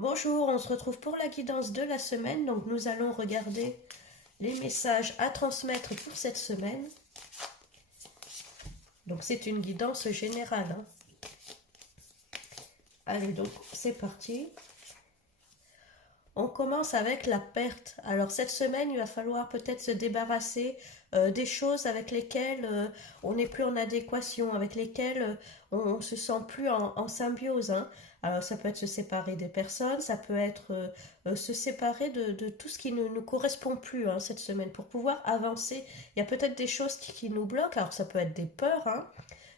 Bonjour, on se retrouve pour la guidance de la semaine. Donc nous allons regarder les messages à transmettre pour cette semaine. Donc c'est une guidance générale, hein. Allez, donc c'est parti. On commence avec la perte. Alors cette semaine, il va falloir peut-être se débarrasser des choses avec lesquelles on n'est plus en adéquation, avec lesquelles on ne se sent plus en symbiose, hein. Alors ça peut être se séparer des personnes, ça peut être se séparer de tout ce qui ne nous correspond plus, hein, cette semaine pour pouvoir avancer. Il y a peut-être des choses qui nous bloquent, alors ça peut être des peurs, hein,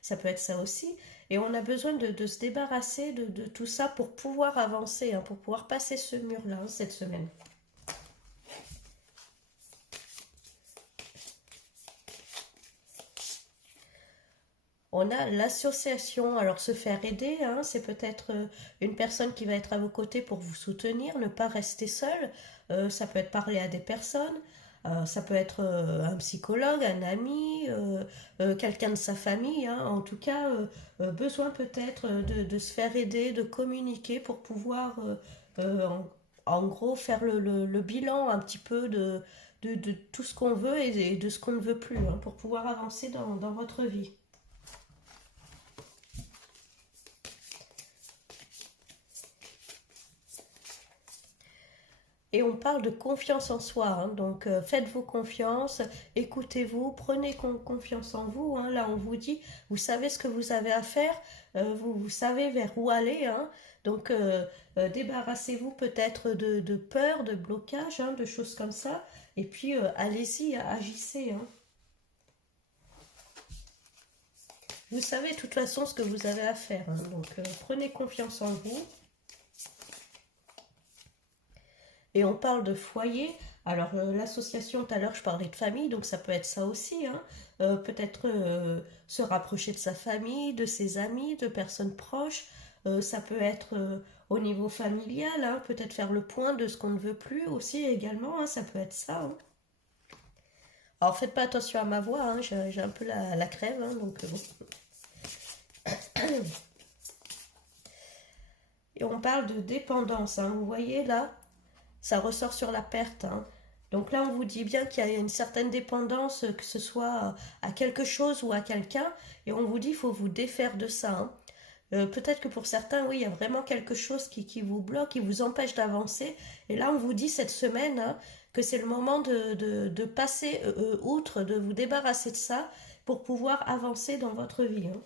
ça peut être ça aussi. Et on a besoin de se débarrasser de tout ça pour pouvoir avancer, hein, pour pouvoir passer ce mur-là, hein, cette semaine. On a l'association, alors se faire aider, hein, c'est peut-être une personne qui va être à vos côtés pour vous soutenir, ne pas rester seul. Ça peut être parler à des personnes, ça peut être un psychologue, un ami, quelqu'un de sa famille, hein. En tout cas, besoin peut-être de se faire aider, de communiquer pour pouvoir, en gros, faire le bilan un petit peu de tout ce qu'on veut et de ce qu'on ne veut plus, hein, pour pouvoir avancer dans votre vie. Et on parle de confiance en soi, hein. Donc faites-vous confiance, écoutez-vous, prenez confiance en vous, hein. Là on vous dit, vous savez ce que vous avez à faire, vous savez vers où aller, hein. Donc débarrassez-vous peut-être de peur, de blocage, hein, de choses comme ça. Et puis allez-y, agissez, hein. Vous savez de toute façon ce que vous avez à faire, hein. Donc prenez confiance en vous. Et on parle de foyer. Alors l'association, tout à l'heure je parlais de famille, donc ça peut être ça aussi, hein. Peut-être se rapprocher de sa famille, de ses amis, de personnes proches. Ça peut être au niveau familial, hein, peut-être faire le point de ce qu'on ne veut plus aussi également, hein, ça peut être ça, hein. Alors faites pas attention à ma voix, hein, j'ai un peu la crève, hein, donc bon. Et on parle de dépendance, hein, vous voyez là, ça ressort sur la perte, hein. Donc là, on vous dit bien qu'il y a une certaine dépendance, que ce soit à quelque chose ou à quelqu'un, et on vous dit qu'il faut vous défaire de ça, hein. Peut-être que pour certains, oui, il y a vraiment quelque chose qui vous bloque, qui vous empêche d'avancer. Et là, on vous dit cette semaine, hein, que c'est le moment de passer outre, de vous débarrasser de ça pour pouvoir avancer dans votre vie, hein.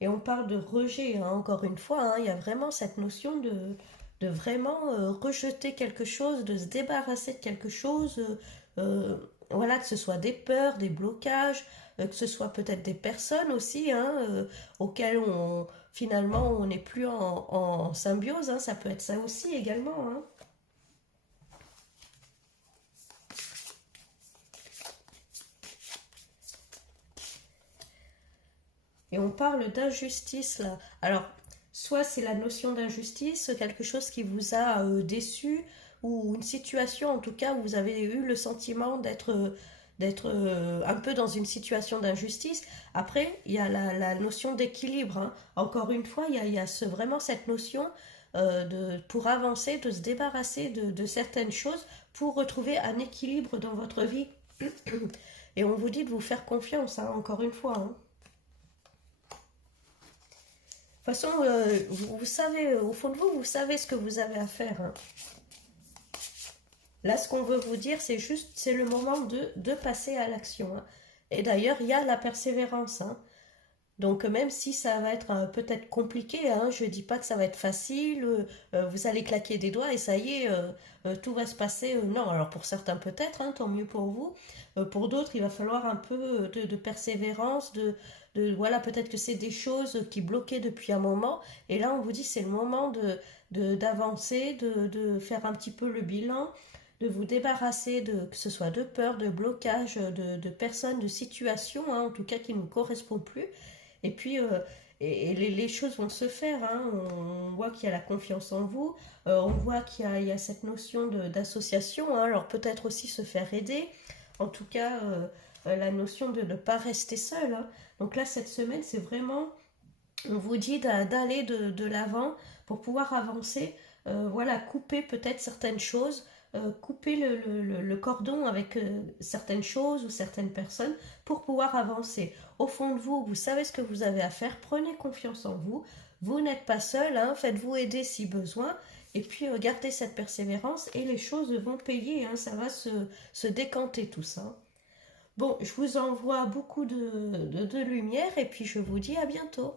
Et on parle de rejet, hein, encore une fois, hein, il y a vraiment cette notion de vraiment rejeter quelque chose, de se débarrasser de quelque chose, voilà, que ce soit des peurs, des blocages, que ce soit peut-être des personnes aussi, hein, auxquelles finalement on n'est plus en symbiose, hein, ça peut être ça aussi également, hein. Et on parle d'injustice là. Alors, soit c'est la notion d'injustice, quelque chose qui vous a déçu, ou une situation en tout cas où vous avez eu le sentiment d'être un peu dans une situation d'injustice. Après, il y a la notion d'équilibre, hein. Encore une fois, il y a vraiment cette notion pour avancer, de se débarrasser de certaines choses pour retrouver un équilibre dans votre vie. Et on vous dit de vous faire confiance, hein, encore une fois, hein. De toute façon, vous savez, au fond de vous, vous savez ce que vous avez à faire, hein. Là, ce qu'on veut vous dire, c'est juste, c'est le moment de passer à l'action, hein. Et d'ailleurs, il y a la persévérance, hein. Donc, même si ça va être peut-être compliqué, hein, je ne dis pas que ça va être facile, vous allez claquer des doigts et ça y est, tout va se passer. Non, alors pour certains peut-être, hein, tant mieux pour vous. Pour d'autres, il va falloir un peu de persévérance, voilà, peut-être que c'est des choses qui bloquaient depuis un moment. Et là, on vous dit, c'est le moment d'avancer, de faire un petit peu le bilan, de vous débarrasser que ce soit de peur, de blocage, de personnes, de situations, hein, en tout cas qui ne vous correspondent plus. Et puis, et les choses vont se faire, hein. On voit qu'il y a la confiance en vous, on voit qu'il y a cette notion d'association, hein. Alors peut-être aussi se faire aider. En tout cas, la notion de ne pas rester seul, hein. Donc là, cette semaine, c'est vraiment, on vous dit d'aller de l'avant pour pouvoir avancer. Voilà, couper peut-être certaines choses, couper le cordon avec certaines choses ou certaines personnes pour pouvoir avancer. Au fond de vous, vous savez ce que vous avez à faire, prenez confiance en vous. Vous n'êtes pas seul, hein, faites-vous aider si besoin. Et puis gardez cette persévérance et les choses vont payer, hein, ça va se décanter tout ça. Bon, je vous envoie beaucoup de lumière et puis je vous dis à bientôt.